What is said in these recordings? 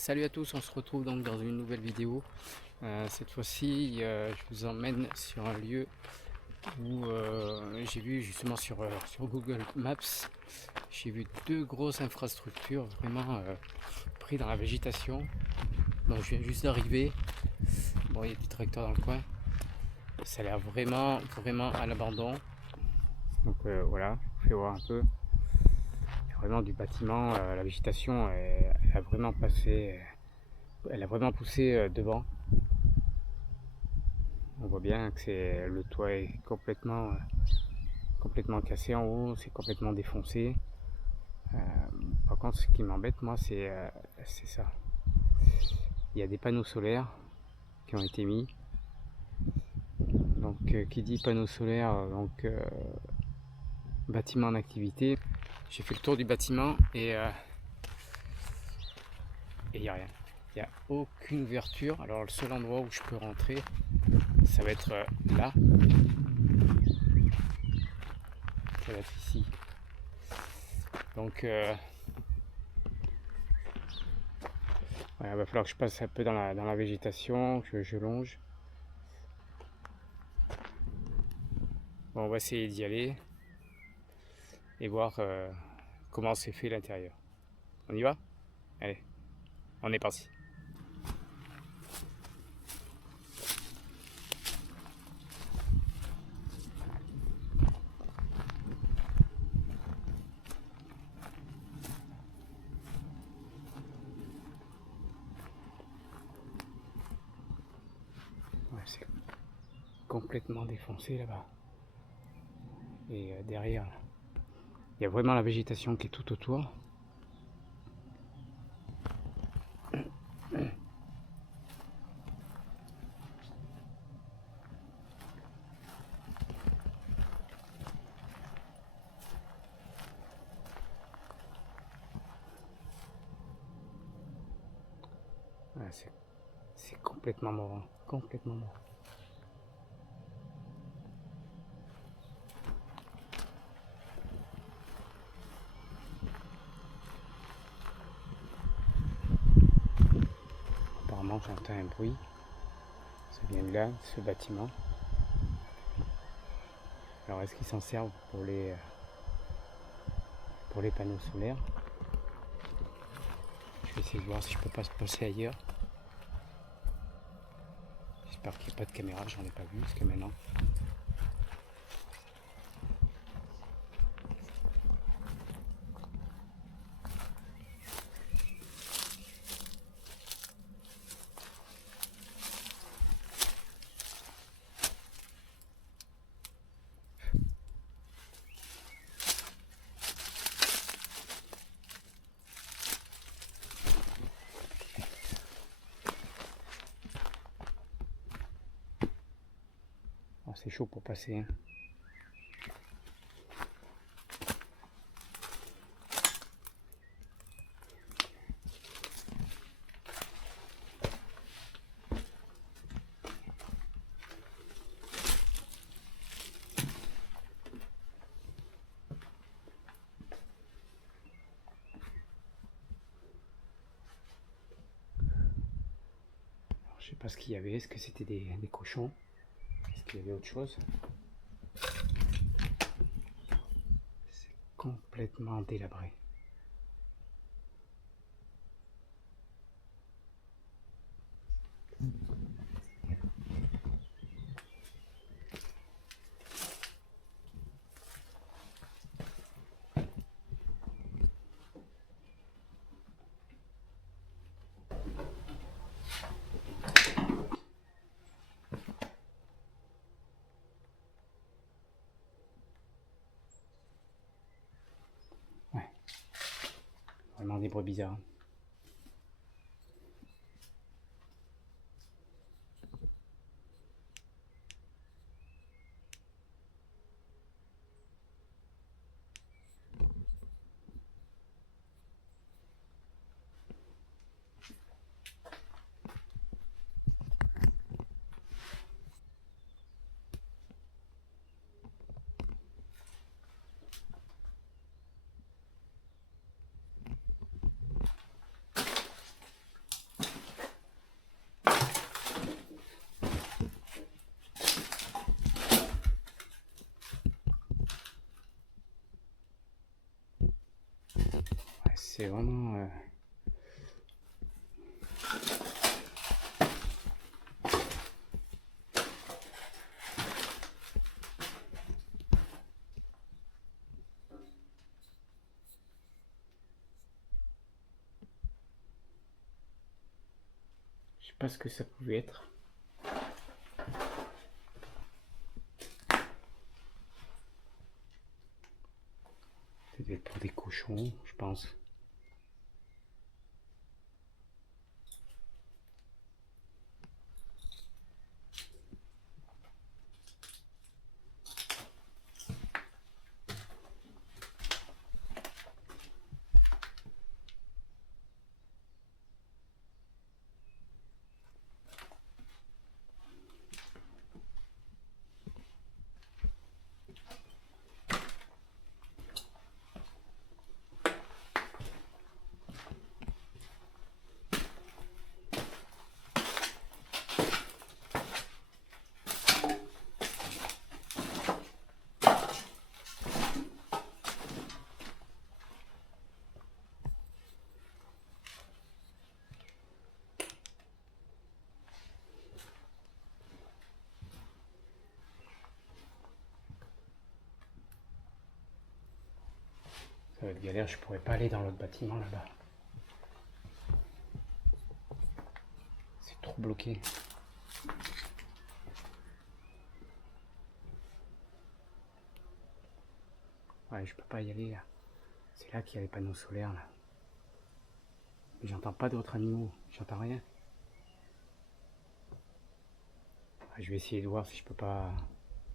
Salut à tous, on se retrouve donc dans une nouvelle vidéo. Cette fois-ci, je vous emmène sur un lieu où j'ai vu justement sur Google Maps, j'ai vu deux grosses infrastructures vraiment pris dans la végétation. Donc je viens juste d'arriver. Bon, il y a des tracteurs dans le coin. Ça a l'air vraiment à l'abandon. Donc voilà, je vous fais voir un peu. Il y a vraiment du bâtiment, la végétation, elle a vraiment passé, elle a vraiment poussé devant. On voit bien que le toit est complètement cassé en haut, c'est complètement défoncé. Euh, Par contre, ce qui m'embête, moi, c'est ça. Il y a des panneaux solaires qui ont été mis. Donc, qui dit panneaux solaires, bâtiment en activité. J'ai fait le tour du bâtiment et il n'y a rien. Il n'y a aucune ouverture. Alors, le seul endroit où je peux rentrer, ça va être là. Ça va être ici. Donc, il va falloir que je passe un peu dans la végétation, que je longe. Bon, on va essayer d'y aller et voir comment c'est fait l'intérieur. On y va? Allez, on est parti. Ouais, c'est complètement défoncé là-bas. Et derrière, il y a vraiment la végétation qui est tout autour. Ouais, c'est complètement mort, hein. Complètement mort. Apparemment, j'entends un bruit. Ça vient de là, ce bâtiment. Alors, est-ce qu'ils s'en servent pour les panneaux solaires? Je vais essayer de voir si je peux pas se passer ailleurs. J'espère qu'il n'y a pas de caméra, j'en ai pas vu jusqu'à maintenant. Oh, c'est chaud pour passer, hein. Je sais pas ce qu'il y avait, est-ce que c'était des cochons? Est-ce qu'il y avait autre chose? C'est complètement délabré. Ouais, vraiment des bruits bizarres. c'est vraiment... Je sais pas ce que ça pouvait être. Ça devait être pour des cochons, je pense. Ça va être galère, je pourrais pas aller dans l'autre bâtiment là-bas. C'est trop bloqué. Ouais, je peux pas y aller là. C'est là qu'il y a les panneaux solaires là. Mais j'entends pas d'autres animaux, j'entends rien. Ouais, je vais essayer de voir si je peux pas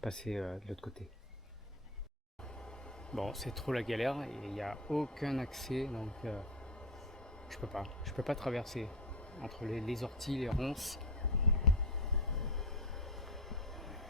passer de l'autre côté. Bon, c'est trop la galère et il n'y a aucun accès, donc je peux pas traverser entre les orties, les ronces.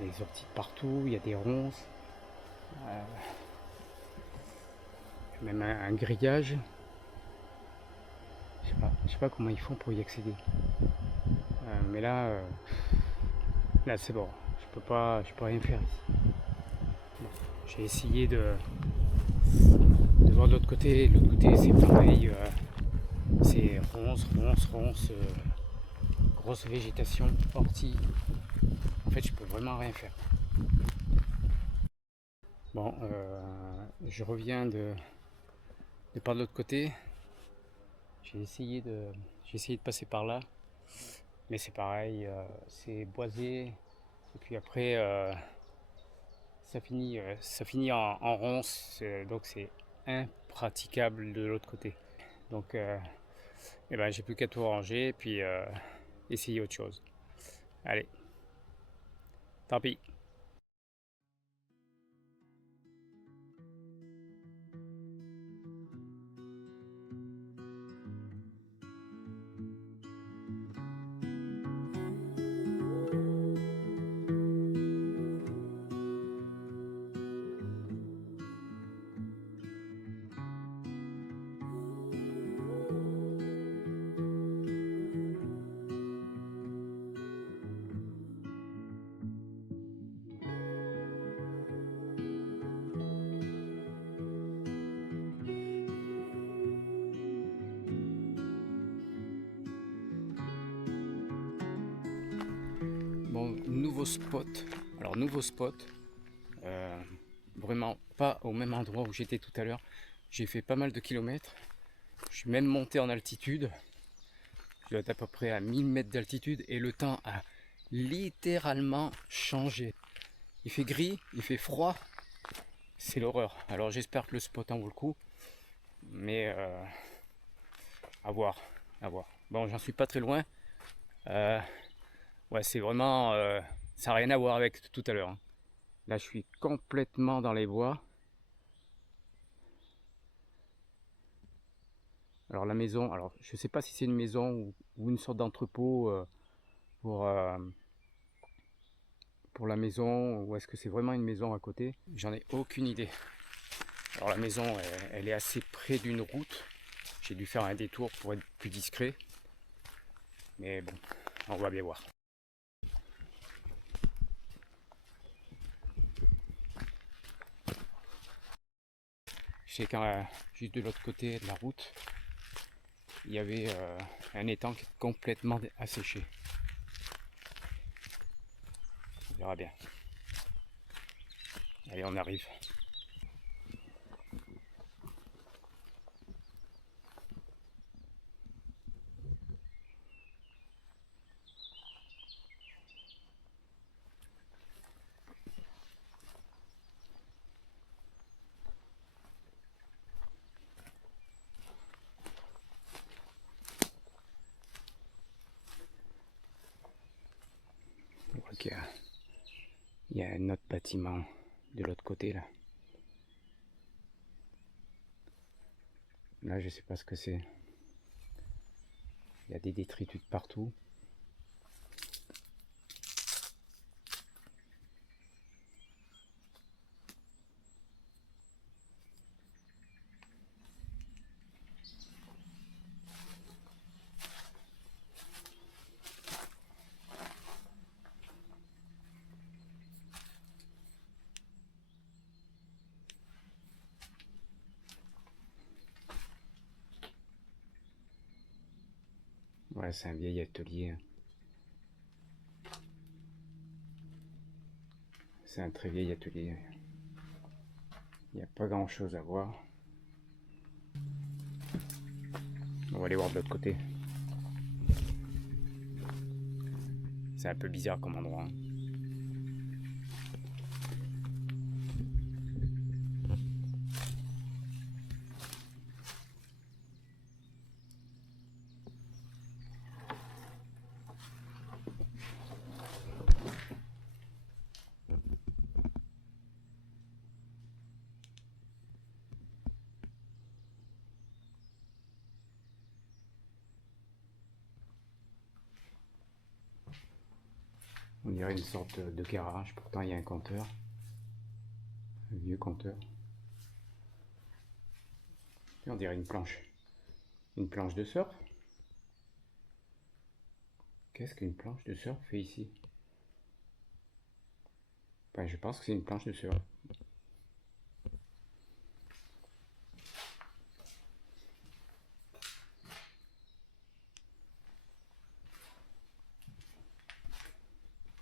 Les orties de partout, il y a des ronces. Même un grillage. Je sais pas comment ils font pour y accéder. Mais là c'est bon. Je peux rien faire ici. Bon, j'ai essayé de voir de l'autre côté. De l'autre côté, c'est pareil. C'est ronce, grosse végétation, ortie. En fait, je peux vraiment rien faire. Bon, je reviens de par de l'autre côté. J'ai essayé de passer par là, mais c'est pareil, c'est boisé. Et puis après, ça finit en ronce, donc c'est impraticable de l'autre côté. Donc, eh ben, j'ai plus qu'à tout ranger et puis essayer autre chose. Allez, tant pis. Bon, nouveau spot. Alors, nouveau spot. Vraiment pas au même endroit où j'étais tout à l'heure. J'ai fait pas mal de kilomètres. Je suis même monté en altitude. Je dois être à peu près à 1000 mètres d'altitude et le temps a littéralement changé. Il fait gris, il fait froid. C'est l'horreur. Alors j'espère que le spot en vaut le coup. Mais à voir. Bon, j'en suis pas très loin. Ouais, c'est vraiment... ça n'a rien à voir avec tout à l'heure. Là, je suis complètement dans les bois. Alors la maison, alors je sais pas si c'est une maison ou une sorte d'entrepôt pour, euh, pour la maison, ou est-ce que c'est vraiment une maison à côté. J'en ai aucune idée. Alors la maison, elle est assez près d'une route. J'ai dû faire un détour pour être plus discret. Mais bon, on va bien voir. Je sais quand juste de l'autre côté de la route, il y avait un étang qui est complètement asséché. On verra bien. Allez, on arrive. On voit qu'il y a un autre bâtiment de l'autre côté là. Là, je sais pas ce que c'est. Il y a des détritus partout. Ouais, c'est un vieil atelier. C'est un très vieil atelier. Il n'y a pas grand chose à voir. On va aller voir de l'autre côté. C'est un peu bizarre comme endroit. On dirait une sorte de garage, pourtant il y a un compteur. Un vieux compteur. Et on dirait une planche. Une planche de surf. Qu'est-ce qu'une planche de surf fait ici? Enfin, je pense que c'est une planche de surf.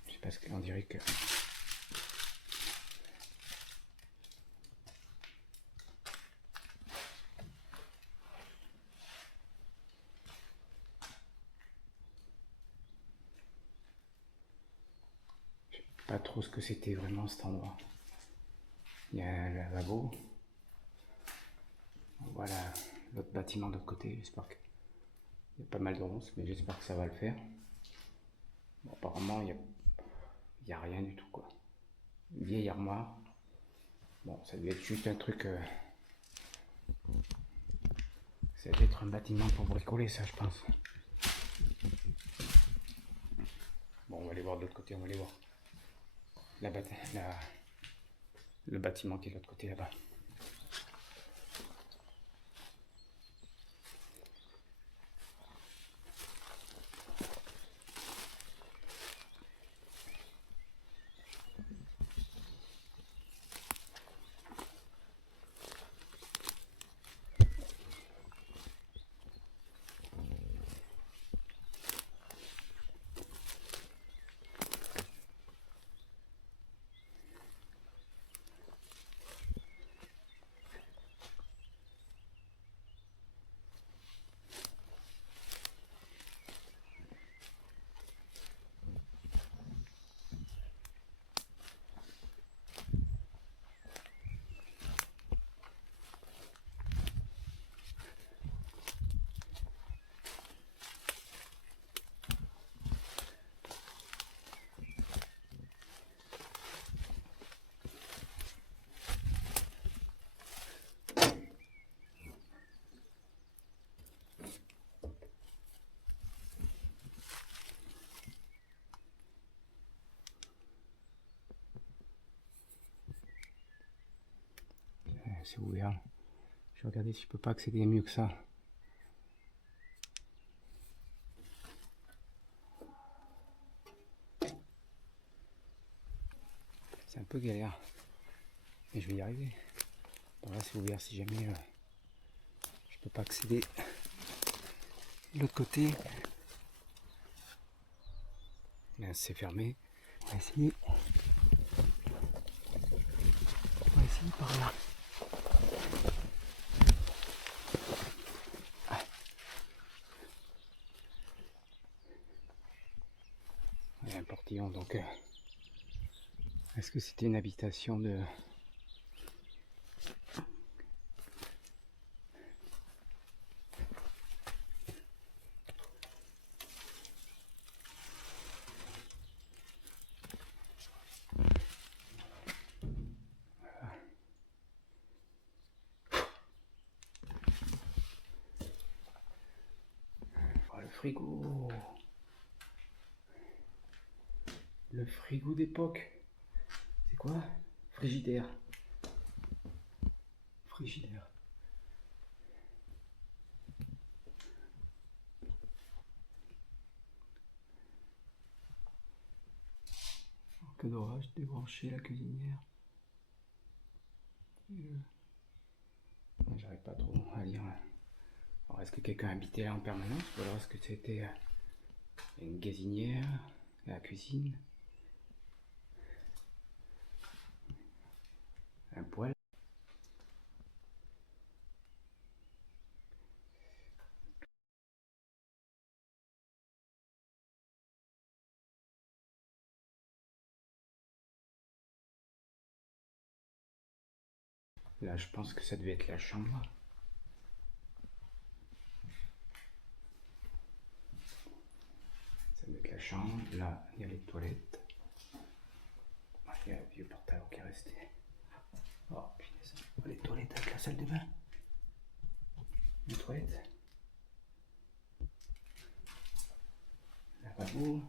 Je sais pas ce qu'on dirait que... Pas trop ce que c'était vraiment cet endroit. Il y a un lavabo. Voilà l'autre bâtiment de l'autre côté. J'espère qu'il y a pas mal de ronces, mais j'espère que ça va le faire. Bon, apparemment, il y a rien du tout, quoi. Une vieille armoire. Bon, ça devait être juste un truc... Ça devait être un bâtiment pour bricoler, ça, je pense. Bon, on va aller voir de l'autre côté, on va aller voir. Le bâtiment qui est de l'autre côté là-bas. C'est ouvert. Je vais regarder si je peux pas accéder mieux que ça. C'est un peu galère. Mais je vais y arriver. Par là c'est ouvert si jamais je peux pas accéder. L'autre côté, là c'est fermé. On va essayer. On va essayer par là. Il y a un portillon, donc est-ce que c'était une habitation de... Oh, le frigo! Le frigo d'époque! C'est quoi? Frigidaire. Frigidaire. En cas d'orage, débrancher la cuisinière. J'arrive pas trop à lire. Alors, est-ce que quelqu'un habitait là en permanence? Ou alors est-ce que c'était une gazinière, la cuisine, un poêle? Là, je pense que ça devait être la chambre. Ça devait être la chambre. Là, il y a les toilettes. Il y a un vieux portail qui est resté. Oh, punaise. Les toilettes avec la salle de bain. Les toilettes. Lavabo.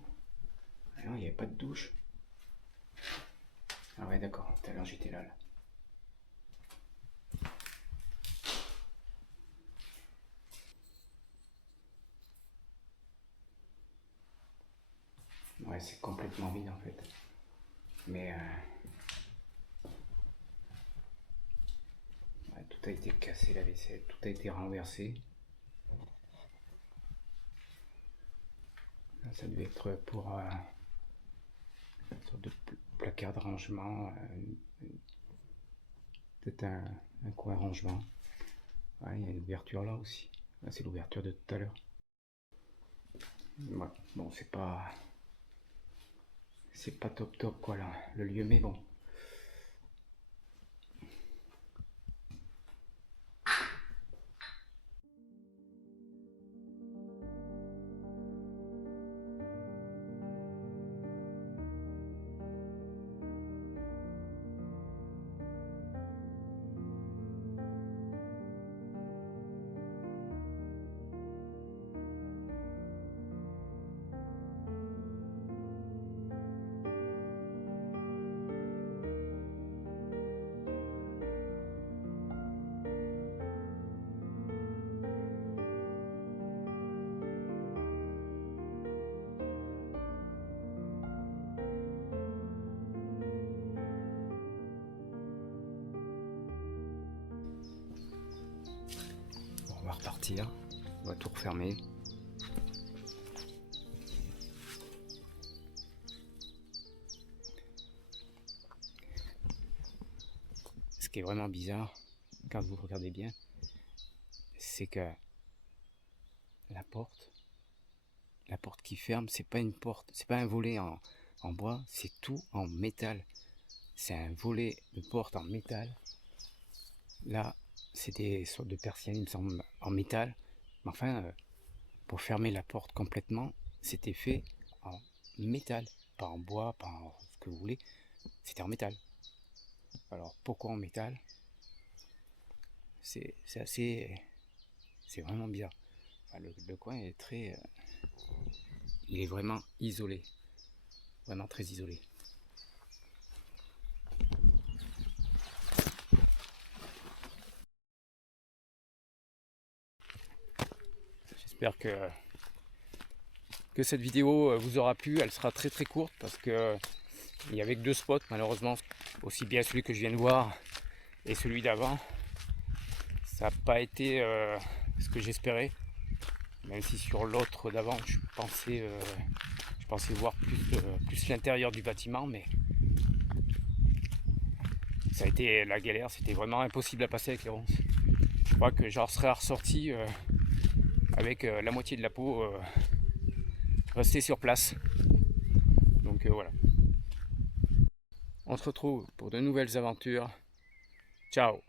Ah non, il n'y avait pas de douche. Ah ouais, d'accord. Tout à l'heure, j'étais là. Ouais, c'est complètement vide en fait. Mais ouais, tout a été cassé, la vaisselle, tout a été renversé. Là, ça devait être pour une sorte de placard de rangement, peut-être un coin rangement. Ouais, il y a une ouverture là aussi. Là, c'est l'ouverture de tout à l'heure. Ouais, bon, c'est pas top quoi là, le lieu, mais bon. On va repartir, on va tout refermer. Ce qui est vraiment bizarre, quand vous regardez bien, c'est que la porte qui ferme, c'est pas une porte, c'est pas un volet en bois, c'est tout en métal. C'est un volet de porte en métal. Là, c'est des sortes de persiennes, il me semble, en métal. Mais enfin, pour fermer la porte complètement, c'était fait en métal. Pas en bois, pas en ce que vous voulez. C'était en métal. Alors, pourquoi en métal? C'est assez... C'est vraiment bizarre. Enfin, le coin est très... il est vraiment isolé. Vraiment très isolé. J'espère que cette vidéo vous aura plu. Elle sera très très courte parce que il n'y avait que 2 spots malheureusement. Aussi bien celui que je viens de voir et celui d'avant. Ça n'a pas été ce que j'espérais. Même si sur l'autre d'avant, je pensais voir plus l'intérieur du bâtiment, mais ça a été la galère, c'était vraiment impossible à passer avec les ronces. Je crois que j'en serais ressorti avec la moitié de la peau restée sur place. Donc voilà. On se retrouve pour de nouvelles aventures. Ciao!